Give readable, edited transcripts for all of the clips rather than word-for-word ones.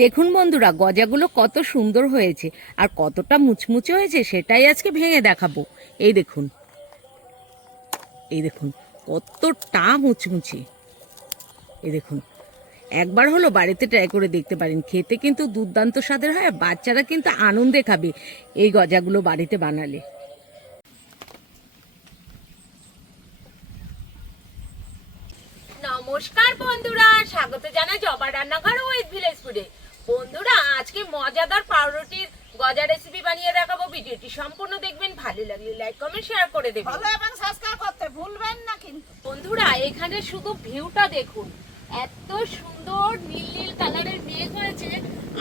দেখুন বন্ধুরা, গজাগুলো কত সুন্দর হয়েছে আর কতটা মুচমুচে হয়েছে সেটাই আজকে ভেঙে দেখাবো। এই দেখুন, এই দেখুন কতটা মুচমুচে। এই দেখুন, একবার হলো বাড়িতে ট্রাই করে দেখতে পারেন, খেতে কিন্তু দুর্দান্ত স্বাদের হয়। বাচ্চারা কিন্তু আনন্দে খাবে এই গজাগুলো বাড়িতে বানালে। নমস্কার বন্ধুরা, স্বাগত জানাই জবা রান্নাঘর উইথ ভিলেজ ফুডে। বন্ধুরা, আজকে মজাদার পাউরুটির গজা রেসিপি বানিয়ে দেখাবো। ভিডিওটি সম্পূর্ণ দেখবেন, ভালো লাগলে লাইক কমেন্ট শেয়ার করে দেবেন, ফলো এবং সাবস্ক্রাইব করতে ভুলবেন না কিন্তু। বন্ধুরা, এখানে শুধু ভিউটা দেখুন, এত সুন্দর নীল নীল কালারের মেঘ হয়েছে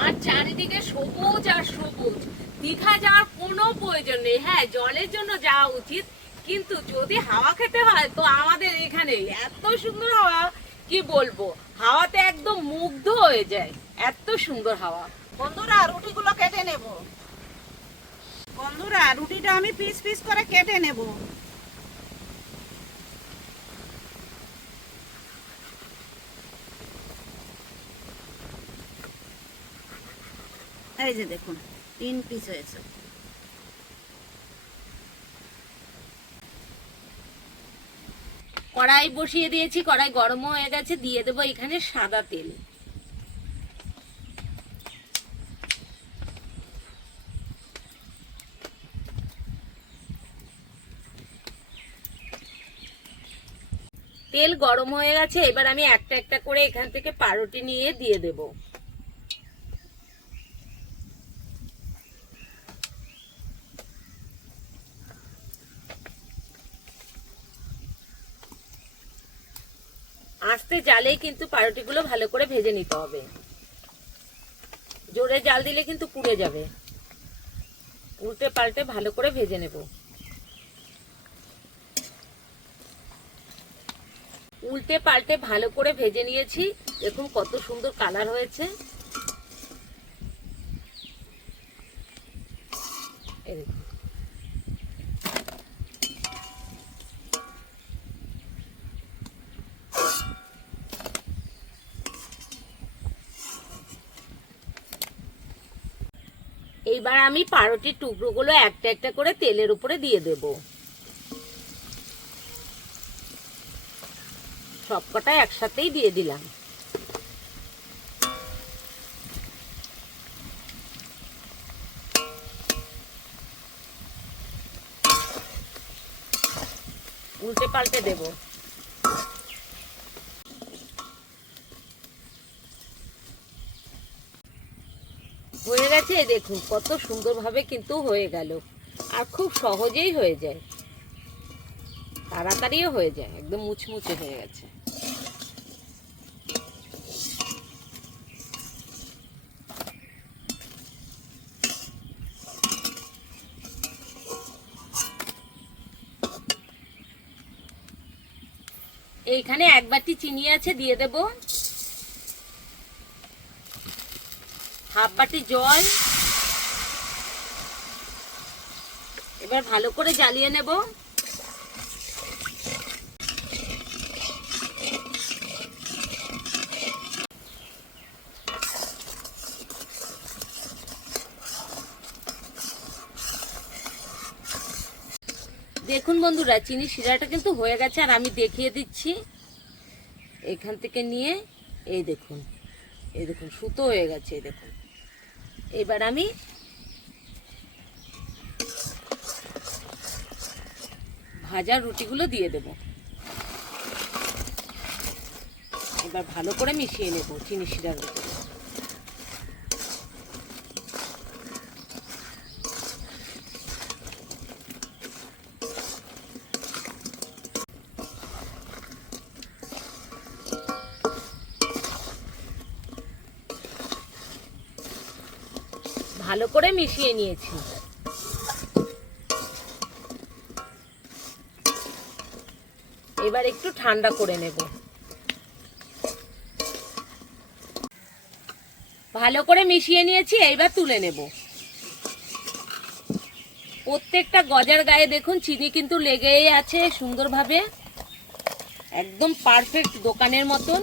আর চারিদিকে সবুজ আর সবুজ। দীঘা যাওয়ার কোনো প্রয়োজন নেই। হ্যাঁ, জলের জন্য যাওয়া উচিত, কিন্তু যদি হাওয়া খেতে হয় তো আমাদের এখানে এত সুন্দর হাওয়া, কি বলবো, হাওয়াতে একদম মুগ্ধ হয়ে যায়, এত সুন্দর হাওয়া। বন্ধুরা, রুটিগুলো কেটে নেব। বন্ধুরা, রুটিটা আমি পিস পিস করে কেটে নেব। এই যে দেখুন, 3 পিস হয়েছে। কড়াই বসিয়ে দিয়েছি, কড়াই গরম হয়ে গেছে, দিয়ে দেবো এখানে সাদা তেল। তেল গরম হয়ে গেছে, এবার আমি একটা একটা করে এখান থেকে পাউরুটি নিয়ে দিয়ে দেব। আস্তে জালেই কিন্তু পাউরুটিগুলো ভালো করে ভেজে নিতে হবে। জোরে জাল দিলে কিন্তু পুড়ে যাবে। উল্টে পাল্টে ভালো করে ভেজে নেব। উল্টে পাল্টে ভালো করে ভেজে নিয়েছি। দেখুন কত সুন্দর কালার হয়েছে। এই দেখুন, এইবার আমি পাউরুটির টুকরোগুলো একটা একটা করে তেলের উপরে দিয়ে দেব। সবকটা একসাথেই দিয়ে দিলাম। উল্টে পাল্টে দেব। হয়ে গেছে, দেখুন কত সুন্দরভাবে কিন্তু হয়ে গেল। আর খুব সহজেই হয়ে যায়, তাড়াতাড়িও হয়ে যায়, একদম মুচমুচে হয়ে গেছে। এইখানে 1 বাটি চিনি আছে, দিয়ে দেব। 1/2 বাটি জল। এবার ভালো করে জ্বালিয়ে নেব। দেখুন বন্ধুরা, চিনি শিরাটা কিন্তু হয়ে গেছে, আর আমি দেখিয়ে দিচ্ছি। এখান থেকে নিয়ে এই দেখুন, এই দেখুন সুতো হয়ে গেছে। এই দেখুন, এবার আমি ভাজা রুটিগুলো দিয়ে দেব। এবার ভালো করে মিশিয়ে নেব চিনি শিরার রুটি। ভালো করে মিশিয়ে নিয়েছি। এবার একটু ঠান্ডা করে নেব। ভালো করে মিশিয়ে নিয়েছি, এইবার তুলে নেব। প্রত্যেকটা গজার গায়ে দেখুন চিনি কিন্তু লেগেই আছে সুন্দরভাবে, একদম পারফেক্ট দোকানের মতন।